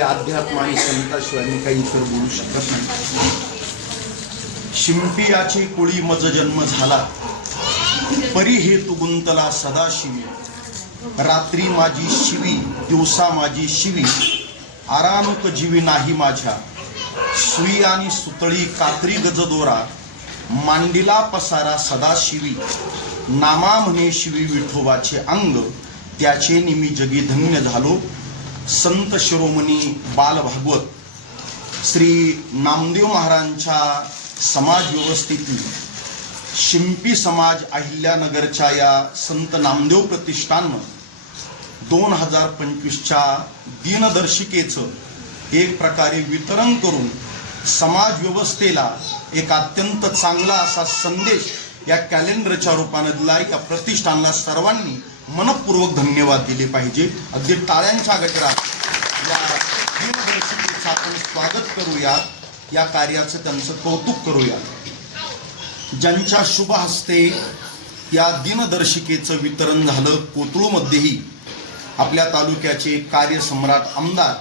त्यामुळे अध्यात्म आणि संताशिवाय मी काही इतर बोलू शकत नाही. शिंपियाची कुळी मज जन्म झाला. परी हेतू गुंतला सदाशिवी. रात्री माझी शिवी दिवसा माझी शिवी. आरानुक जीवी नाही माझ्या. सुई आणि सुतळी कात्री गजदोरा. मांडीला पसारा सदाशिवी. नामा म्हणे शिवी विठोबाचे अंग. त्याचे निमी जगी धन्य झालो. संत शिरोमणी बालभागवत श्री नामदेव महाराजांच्या समाज व्यवस्थेतील शिंपी समाज अहिल्यानगरच्या या संत नामदेव प्रतिष्ठाननं दोन हजार पंचवीसच्या दिनदर्शिकेचं एक प्रकारे वितरण करून समाज व्यवस्थेला एक अत्यंत चांगला असा संदेश या कॅलेंडरच्या रूपाने दिला या प्रतिष्ठानला सर्वांनी मनपूर्वक धन्यवाद दिले पाहिजे. अगदी टाळ्यांच्या गजरात या दिनदर्शिकेचं आपण स्वागत करूया. या कार्याचं त्यांचं कौतुक करूया. ज्यांच्या शुभ हस्ते या दिनदर्शिकेचं वितरण झालं कोतळूमध्येही आपल्या तालुक्याचे कार्यसम्राट आमदार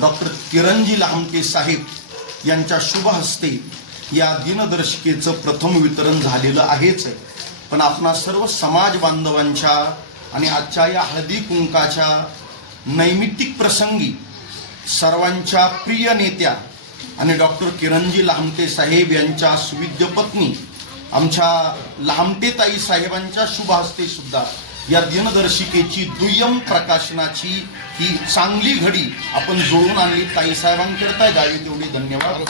डॉक्टर किरणजी लहामके साहेब यांच्या शुभ हस्ते या दिनदर्शिकेचं प्रथम वितरण झालेलं आहेच. आहे पण आपणा सर्व समाज बांधवांच्या आणि आजच्या या हळदी कुंकाच्या नैमित्तिक प्रसंगी सर्वांच्या प्रिय नेत्या आणि डॉक्टर किरणजी लहामटे साहेब यांच्या सुविद्य पत्नी आमच्या लहामटे ताई साहेबांच्या शुभ हस्ते सुद्धा या दिनदर्शिकेची दुय्यम प्रकाशनाची ही चांगली घडी आपण जोडून आणली. ताई साहेबांकरता जावी तेवढे धन्यवाद.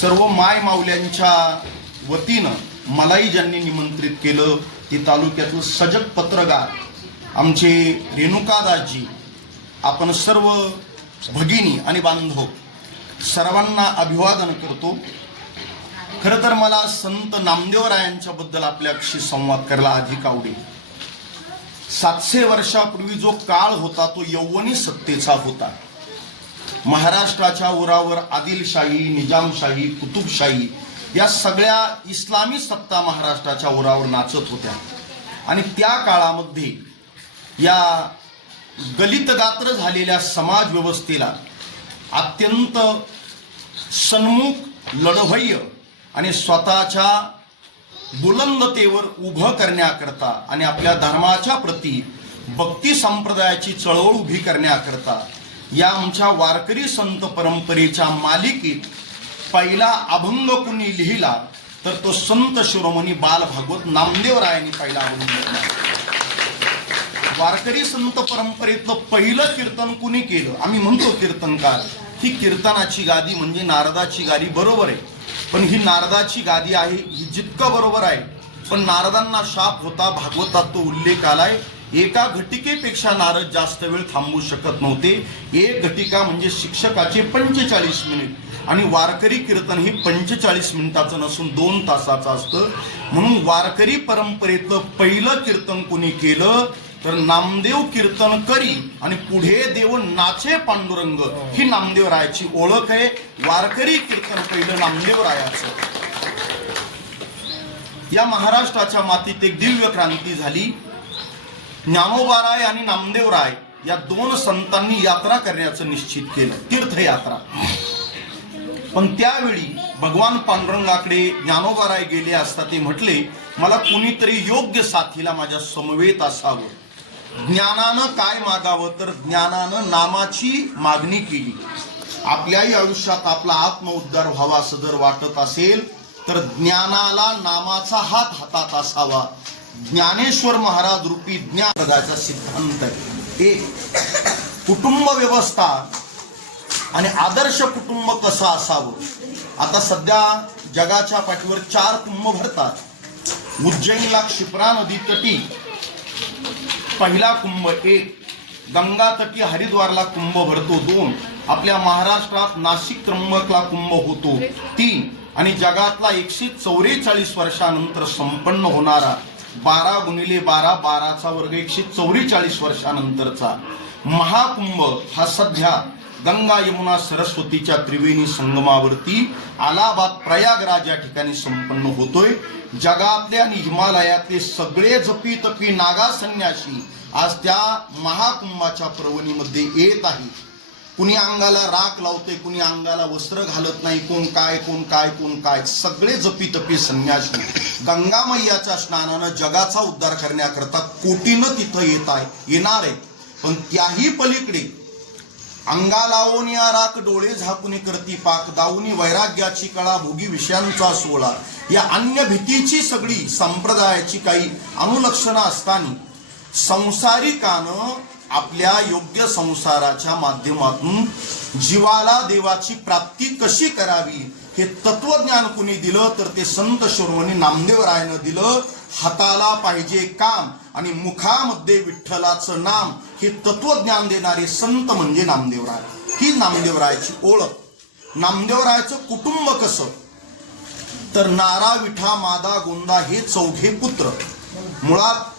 सर्व माय माऊल्यांच्या वतीनं मलाही ज्यांनी निमंत्रित केलं ते तालुक्यातील सजग पत्रकार आमचे रेणुकादासजी आपण सर्व भगिनी आणि बांधव सर्वांना अभिवादन करतो. खरं तर मला संत नामदेवरायांच्याबद्दल आपल्याशी संवाद करायला अधिक आवडेल. सातशे वर्षापूर्वी जो काळ होता तो यौवनी सत्तेचा होता. महाराष्ट्राच्या उरावर आदिलशाही निजामशाही कुतुबशाही या सगळ्या इस्लामी सत्ता महाराष्ट्राच्या उरावर नाचत होत्या. आणि त्या काळामध्ये या गलितगात्र झालेल्या समाज व्यवस्थेला अत्यंत सन्मुख लढवय्य आणि स्वतःच्या बुलंदतेवर उभं करण्याकरता आणि आपल्या धर्माच्या प्रती भक्ती संप्रदायाची चळवळ उभी करण्याकरता या आमच्या वारकरी संत परंपरेच्या मालिकेत पहिला अभंग कुणी लिहिला तर तो संत शिरोमणी बाल भागवत नामदेवरायांनी पहिला अभंग लिहिला. वारकरी संत परंपरेतलं पहिलं कीर्तन कुणी केलं? आम्ही म्हणतो कीर्तनकार. ही कीर्तनाची गादी म्हणजे नारदाची गादी बरोबर आहे. पण ही नारदाची गादी आहे ही जितकं बरोबर आहे पण नारदांना शाप होता भागवतात तो उल्लेख आलाय एका घटिकेपेक्षा नारद जास्त वेळ थांबू शकत नव्हते. एक घटिका म्हणजे शिक्षकाचे पंचेचाळीस मिनिट. आणि वारकरी कीर्तन हे पंचेचाळीस मिनिटाचं नसून दोन तासाचं असतं. म्हणून वारकरी परंपरेतलं पहिलं कीर्तन कोणी केलं तर नामदेव कीर्तन करी आणि पुढे देव नाचे पांडुरंग ही नामदेव रायाची ओळख आहे. वारकरी कीर्तन पहिलं नामदेव रायाचं. या महाराष्ट्राच्या मातीत एक दिव्य क्रांती झाली. ज्ञानोबाराय आणि नामदेवराय या दोन संतांनी यात्रा करण्याचं निश्चित केलं तीर्थयात्रा. पण त्यावेळी भगवान पांडुरंगाकडे ज्ञानोबाराय गेले असता ते म्हटले मला कुणीतरी योग्य साथीला माझ्या समवेत असावं. ज्ञानानं काय मागावं तर ज्ञानानं नामाची मागणी केली. आपल्याही आयुष्यात आपला आत्मउद्धार व्हावा असं जर वाटत असेल तर ज्ञानाला नामाचा हात हातात असावा. ज्ञानेश्वर महाराज रूपी ज्ञानप्रदाचा सिद्धांत आहे. एक कुटुंब व्यवस्था आणि आदर्श कुटुंब कसं असावं? आता सध्या जगाच्या पाठीवर चार कुंभ भरतात. उज्जैनला क्षिप्रा नदी तटी पहिला कुंभ एक गंगा तटी हरिद्वारला कुंभ भरतो दोन आपल्या महाराष्ट्रात नाशिक त्र्यंबकला कुंभ होतो तीन आणि जगातला एकशे चौवेचाळीस वर्षानंतर संपन्न होणारा बारा गुणिले बारा बाराचा वर्ग एकशे चौवेचाळीस वर्षानंतरचा महाकुंभ हा सध्या गंगा यमुना सरस्वतीच्या त्रिवेणी संगमावरती अलाहाबाद प्रयागराज या ठिकाणी संपन्न होतोय. जगातले आणि हिमालयातले सगळे जपी तपी नागा संन्यासी आज त्या महाकुंभाच्या पर्वणीमध्ये येत आहे कुणी अंगाला राख लावते कुणी अंगाला वस्त्र घालत नाही कोण काय कोण काय कोण काय. सगळे जपी तपी संन्यासी. गंगा मैयाच्या स्नानानं जगाचा उद्धार करण्याकरता कोटीनं तिथं येत आहे येणार आहे पण त्याही पलीकडे अंगा लावून या राख डोळे झाकून करती पाक दाऊनी वैराग्याची कळा भोगी विषयांचा सोहळा. या अन्य भीतीची सगळी संप्रदायाची काही अनुलक्षणं असताना संसारिकानं आपल्या योग्य संसाराच्या माध्यमातून जीवाला देवाची प्राप्ती कशी करावी हे तत्वज्ञान कुणी दिलं तर ते संत शिरोमणी नामदेवरायनं दिलं. हाताला पाहिजे काम आणि मुखामध्ये विठ्ठलाचं नाम हे तत्वज्ञान देणारे संत म्हणजे नामदेवराय. ही नामदेवरायाची ओळख. नामदेवरायाचं कुटुंब कसं? तर नारा विठा मादा गोंदा हे चौघे पुत्र. मुळात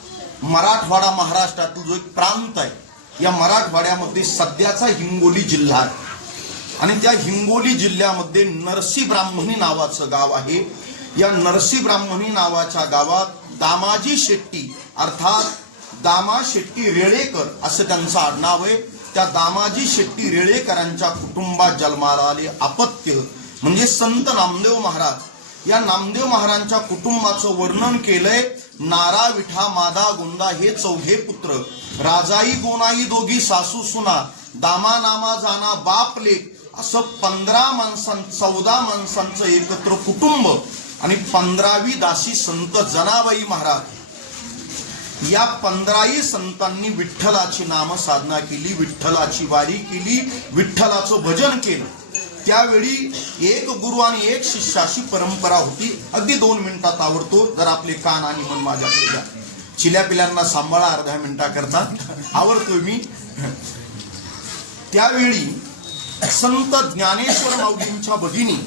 मराठवाडा महाराष्ट्रातील जो एक प्रांत आहे या मराठवाड्यामध्ये सध्याचा हिंगोली जिल्हा आहे. आणि त्या हिंगोली जिल्ह्यामध्ये नरसी ब्राह्मणी नावाचं गाव आहे. या नरसी ब्राह्मणी नावाच्या गावात दामाजी शेट्टी अर्थात दामा शेट्टी रेळेकर असं त्यांचं आडनाव आहे. त्या दामाजी शेट्टी रेळेकरांच्या कुटुंबात जन्माला आले अपत्य म्हणजे संत नामदेव महाराज. या नामदेव महाराजांच्या कुटुंबाचं वर्णन केलंय नारा विठा मादा गोंदा हे चौघे पुत्र. राजाई गोनाई दोघी सासू सुना. दामा नामा जाना बाप लेक. असं पंधरा माणसां चौदा माणसांचं एकत्र कुटुंब आणि पंधरावी दासी संत जनाबाई महाराज. या पंधराही संतांनी विठ्ठलाची नाम साधना केली विठ्ठलाची वारी केली विठ्ठलाचं भजन केलं. त्यावेळी एक गुरु आणि एक शिष्याची परंपरा होती. अगदी दोन मिनिटात आवडतो. जर आपले कान आणि मन माझ्याकडे द्या चिल्या पिल्यांना सांभाळा अर्ध्या मिनिटाकरता आवडतोय मी. त्यावेळी संत ज्ञानेश्वर माऊलींच्या भगिनी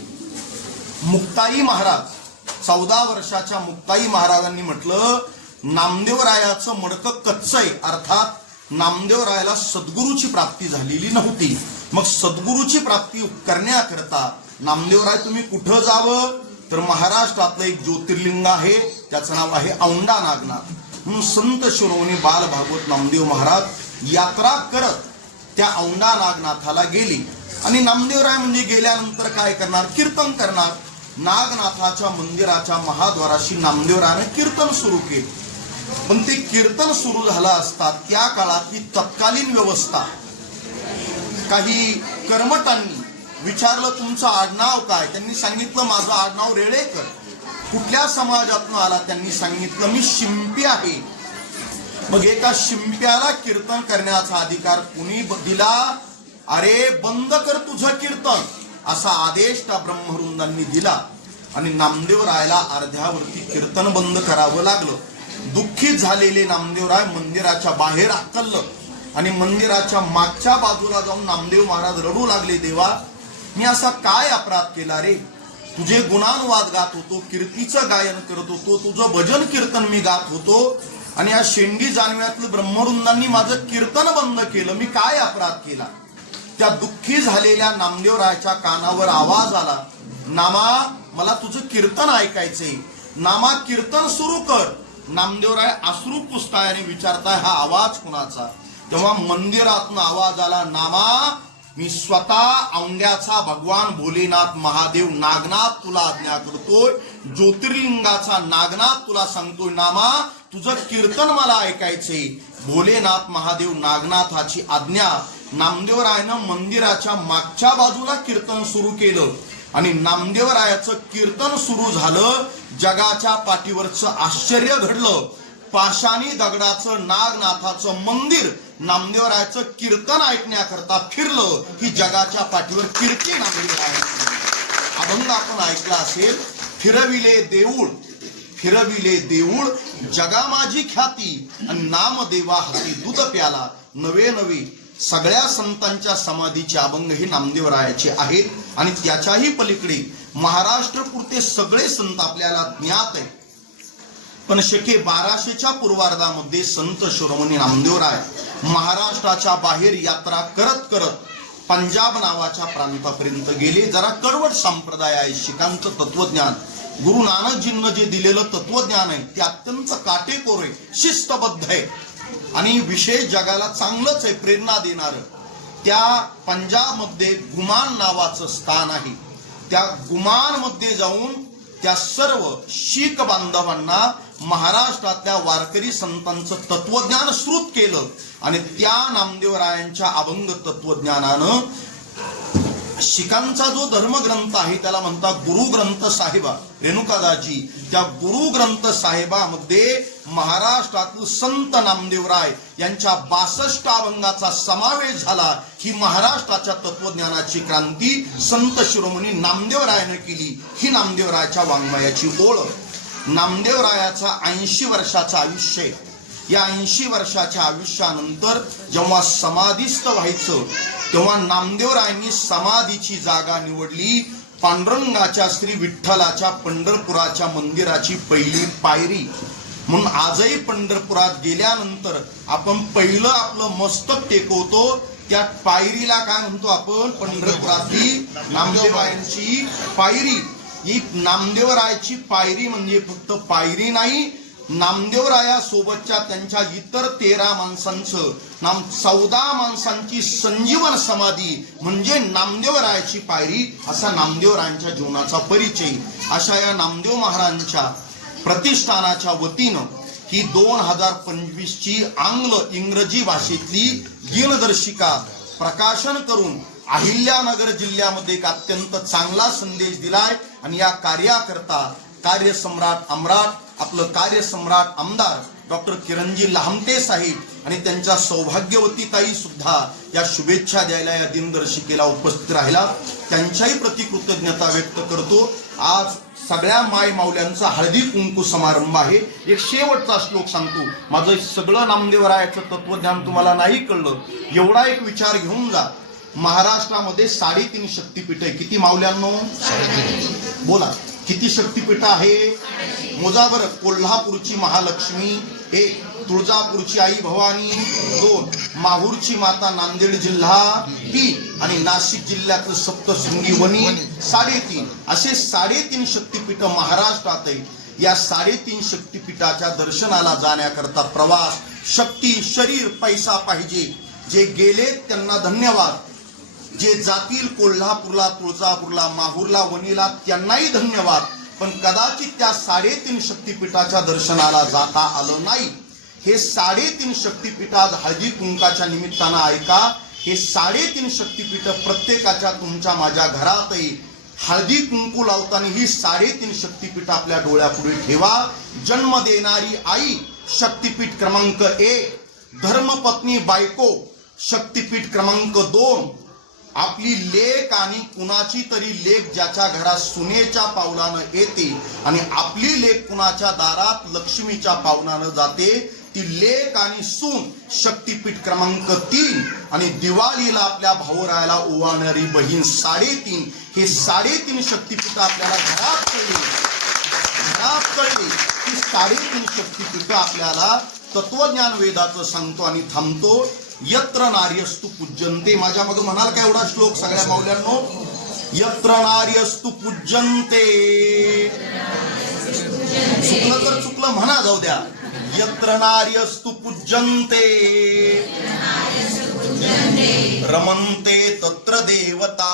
मुक्ताई महाराज चौदा वर्षाच्या मुक्ताई महाराजांनी म्हटलं नामदेवरायाचं मडकं कच्च आहे अर्थात नामदेवरायाला सद्गुरूची प्राप्ती झालेली नव्हती. मग सद्गुरूची प्राप्ती करण्याकरता नामदेवराय तुम्ही कुठं जावं? तर महाराष्ट्रातलं एक ज्योतिर्लिंग आहे त्याचं नाव आहे औंडा नागनाथ. म्हणून संत शिरोमणी बाल भागवत नामदेव महाराज यात्रा करत त्या औंडा नागनाथाला गेली. आणि नामदेवराय म्हणजे गेल्यानंतर काय करणार? कीर्तन करणार. नागनाथाच्या मंदिराच्या महाद्वाराशी नामदेवरायाने कीर्तन सुरू केले. पण ते कीर्तन सुरू झालं असता त्या काळातली तत्कालीन व्यवस्था काही कर्मटांनी विचारलं तुमचं आडनाव काय? त्यांनी सांगितलं माझं आडनाव रेळेकर कुठल्या समाजातून आला? त्यांनी सांगितलं मी शिंपी आहे. मग एका शिंप्याला कीर्तन करण्याचा अधिकार कुणी ब- दिला? अरे बंद कर तुझं कीर्तन. असा आदेश त्या ब्रह्मवृंदांनी दिला. आणि नामदेवरायला अर्ध्यावरती कीर्तन बंद करावं लागलं. दुःखी झालेले नामदेवराय मंदिराच्या बाहेर आकललं. आणि मंदिराच्या मागच्या बाजूला जाऊन नामदेव महाराज रडू लागले देवा मी असा काय अपराध केला रे? तुझे गुणानुवाद गात होतो कीर्तीचं गायन करत होतो तुझं भजन कीर्तन मी गात होतो आणि या शेंडी जाणव्यातलं ब्रह्मवृंदांनी माझं कीर्तन बंद केलं. मी काय अपराध केला? त्या दुःखी झालेल्या नामदेवरायाच्या कानावर आवाज आला नामा मला तुझं कीर्तन ऐकायचंय. नामा कीर्तन सुरू कर. नामदेवराय अश्रू पुसताय आणि विचारताय हा आवाज कुणाचा? तेव्हा मंदिरातून आवाज आला नामा मी स्वतः औंड्याचा भगवान भोलेनाथ महादेव नागनाथ तुला आज्ञा करतोय ज्योतिर्लिंगाचा नागनाथ तुला सांगतोय नामा तुझं कीर्तन मला ऐकायचंय. भोलेनाथ महादेव नागनाथाची आज्ञा. नामदेवरायनं मंदिराच्या मागच्या बाजूला कीर्तन सुरू केलं आणि नामदेवरायाचं कीर्तन सुरू झालं. जगाच्या पाठीवरचं आश्चर्य घडलं. पाषाणी दगडाचं नागनाथाचं मंदिर नामदेवरायाचं कीर्तन ऐकण्याकरता फिरलं ही जगाच्या पाठीवर कीर्ती नामदेवराय अभंग आपण ऐकला असेल फिरविले देऊळ फिरविले देऊळ जगा माझी ख्याती नामदेवा हाती दूध प्याला. नवे नवे सगळ्या संतांच्या समाधीचे अभंग हे नामदेवरायाचे आहेत. आणि त्याच्याही पलीकडे महाराष्ट्र पुरते सगळे संत आपल्याला ज्ञात आहेत. पण शके बाराशेच्या पूर्वार्धामध्ये संत शिरोमणी नामदेवराय महाराष्ट्राच्या बाहेर यात्रा करत करत पंजाब नावाच्या प्रांतापर्यंत गेले. जरा कडवट संप्रदाय आहे. शिखांचं तत्वज्ञान गुरु नानकजींना जे दिलेलं तत्वज्ञान आहे ते अत्यंत काटेकोर आहे शिस्तबद्ध आहे. आणि विशेष जगाला चांगलंच आहे प्रेरणा देणारं. त्या पंजाबमध्ये गुमान नावाचं स्थान आहे. त्या गुमानमध्ये जाऊन त्या सर्व शीख बांधवांना महाराष्ट्रातल्या वारकरी संतांचं तत्वज्ञान श्रुत केलं आणि त्या नामदेवरायांच्या अभंग तत्वज्ञानानं शिखांचा जो धर्मग्रंथ आहे त्याला म्हणतात गुरु ग्रंथ साहेबा. रेणुकादाजी त्या गुरु ग्रंथ साहेबामध्ये महाराष्ट्रातील संत नामदेवराय यांच्या बासष्ट अभंगाचा समावेश झाला. ही महाराष्ट्राच्या तत्वज्ञानाची क्रांती संत शिरोमणी नामदेवरायानं केली. ही नामदेवरायाच्या वाङ्मयाची ओळख. नामदेवरायाचा ऐंशी वर्षाचं आयुष्य आहे. या ऐंशी वर्षाच्या आयुष्यानंतर जेव्हा समाधीस्थ व्हायचं तेव्हा नामदेवरायांनी समाधीची जागा निवडली. पांडुरंगाच्या श्री विठ्ठलाच्या पंढरपुराच्या मंदिराची पहिली पायरी. म्हणून आजही पंढरपुरात गेल्यानंतर आपण पहिलं आपलं मस्तक टेकवतो. त्या पायरीला काय म्हणतो आपण? पंढरपुरातली नामदेवरायांची पायरी. ही नामदेवरायाची पायरी म्हणजे फक्त पायरी नाही नामदेवराया सोबतच्या त्यांच्या इतर तेरा माणसांचं नाम चौदा माणसांची संजीवन समाधी म्हणजे नामदेवरायाची पायरी असा नामदेवरायांच्या जीवनाचा परिचय. अशा या नामदेव महाराजांच्या प्रतिष्ठानाच्या वतीनं ही दोन हजार पंचवीसची आंग्ल इंग्रजी भाषेतली दिनदर्शिका प्रकाशन करून अहिल्यानगर जिल्ह्यामध्ये एक अत्यंत चांगला संदेश दिलाय. आणि या कार्याकरता कार्यसम्राट सम्राट आपलं कार्यसम्राट आमदार डॉक्टर किरणजी लहामटे साहेब आणि त्यांच्या सौभाग्यवती ताई सुद्धा या शुभेच्छा द्यायला या दिनदर्शिकेला उपस्थित राहिला. त्यांच्याही प्रति कृतज्ञता व्यक्त करतो. आज सगळ्या माय माऊल्यांचा हळदी कुंकू समारंभ आहे. एक शेवटचा श्लोक सांगतो. माझं सगळं नामदेवरायाचं तत्वज्ञान तुम्हाला नाही कळलं. एवढा एक विचार घेऊन जा. महाराष्ट्रामध्ये साडेतीन शक्तीपीठ आहे किती माऊल्यांनो? बोला. किती शक्तीपीठ आहे? मोजा बरं कोल्हापूरची महालक्ष्मी एक तुळजापूरची आई भवानी दोन माहूरची माता नांदेड जिल्हा तीन आणि नाशिक जिल्ह्यातलं सप्तशृंगी वनी साडेतीन. असे साडेतीन शक्तीपीठ महाराष्ट्रात आहे या साडेतीन शक्तीपीठाच्या दर्शनाला जाण्याकरता प्रवास शक्ती शरीर पैसा पाहिजे. जे गेले त्यांना धन्यवाद. जे जातील कोल्हापूरला तुळजापूरला माहूरला वणीला त्यांनाही धन्यवाद. पण कदाचित त्या साडेतीन शक्तीपीठाच्या दर्शनाला जाता आलं नाही. हे साडेतीन शक्तीपीठात हळदी कुंकाच्या निमित्तानं ऐका. हे साडेतीन शक्तीपीठ प्रत्येकाच्या तुमच्या माझ्या घरातही हळदी कुंकू लावताना ही साडेतीन शक्तीपीठ आपल्या डोळ्यापुढे ठेवा. जन्म देणारी आई शक्तीपीठ क्रमांक एक. धर्मपत्नी बायको शक्तीपीठ क्रमांक दोन. आपली लेख आणि कुणाची तरी लेख ज्याच्या घरात सुनेच्या पावलानं येते आणि आपली लेख कुणाच्या दारात लक्ष्मीच्या पावलानं जाते ती लेख आणि सून शक्तीपीठ क्रमांक तीन आणि दिवाळीला आपल्या भाऊरायाला ओवाळणारी बहीण साडेतीन हे साडेतीन शक्तीपीठ आपल्याला घरात कळली घरात कळली की साडेतीन शक्तीपीठ आपल्याला तत्वज्ञान वेदाचं सांगतो आणि थांबतो. यत्र नार्यस्तु पूज्यन्ते. माझ्या मग म्हणाल का एवढा श्लोक सगळ्या माऊल्यांनो? यत्र नार्यस्तु पूज्यन्ते. चुकलं तर चुकलं म्हणा जाऊ द्या. यत्र नार्यस्तु पूज्यन्ते. रमंते तत्र देवता.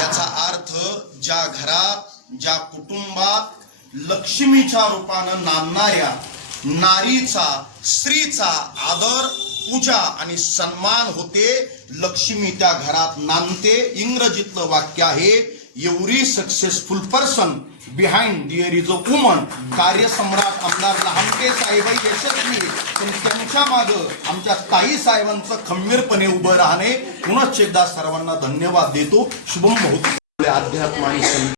याचा अर्थ ज्या घरात ज्या कुटुंबात लक्ष्मीच्या रूपानं नांदणाऱ्या नारीचा स्त्रीचा आदर पूजा आणि सन्मान होते. लक्ष्मी त्या घरात नांदते. इंग्रजीतलं वाक्य आहे every successful person behind there is a woman कार्यसम्राट आमदार लहानटे साहेबही यशस्वी. पण त्यांच्या माग आमच्या ताई साहेबांचं खंबीरपणे उभं राहणे. पुनश्च एकदा सर्वांना धन्यवाद देतो. शुभम बहुत अध्यात्म आणि